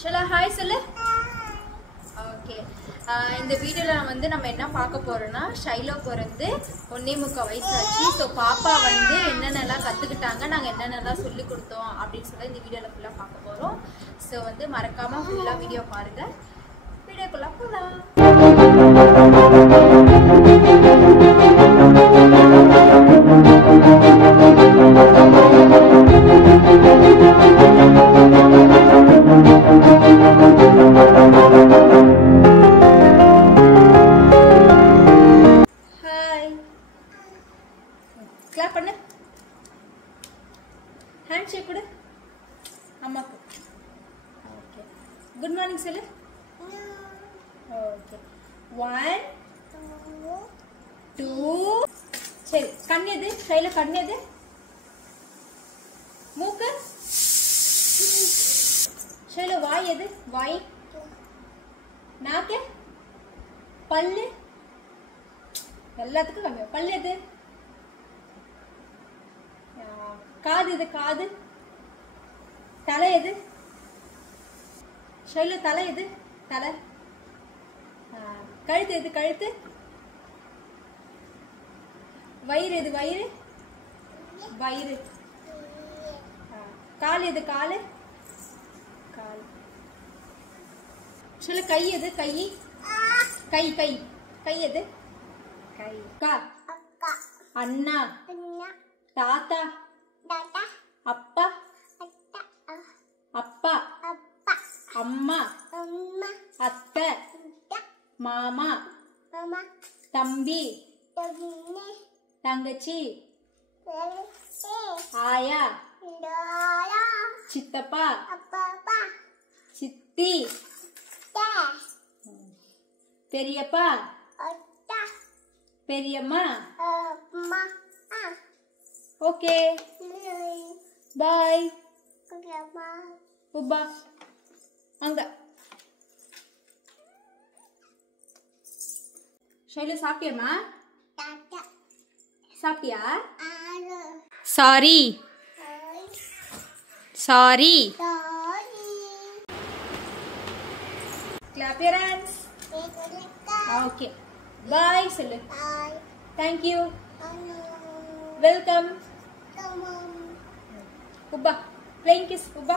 Shall I hi சொல்லு? Okay. இந்த வீடியோல நம்ம என்ன பார்க்க போறோம்னா ஷைலோக்கு வந்து 1.25 வயசு ஆச்சு. சோ பாப்பா வந்து என்னென்னலாம் கத்துக்கிட்டாங்க, நாங்க என்னென்னலாம் சொல்லி கொடுத்தோம் அப்படினு சொல்லி இந்த வீடியோல ஃபுல்லா பார்க்க போறோம். சோ வந்து மறக்காம ஃபுல்லா வீடியோ பாருங்க. வீடியோக்குள்ள போலாம். Clap பண்ணு. Handshake கொடு. அம்மாக்கு. Okay. Good morning சொல்லு. Okay. 1 2 சரி கண் எது? கையில கண் எது? மூக்கு? கையில வாய் எது? வாய். நாக்கு? பல்லு? எல்லாத்துக்கும் கம்மி. பல்லு எது? காது எது? காது. தலை எது? ஷைலு தலை எது? தலை. கழுத்து எது? கழுத்து. வயிறு எது? வயிறு. வயிறு. கால் எது? காலு. கால். ஷைலு கை எது? கை. கை கை கை எது? கை. அக்கா. அண்ணா. தாத்தா. அப்பா. அப்பா. அம்மா. அத்தை. மாமா. தம்பி. தங்கச்சி. ஆயா. சித்தப்பா. சித்தி. பெரியப்பா. பெரியம்மா. Okay bye. உப்பா அங்க ஷைலு சாப்பிட்டியாமா? சாப்பிட்டியா? Sorry sorry. Clap your hands. Okay bye சொல்லு. Thank you. வெல்கம். உப்பா பிளேயிங் கிஸ். உப்பா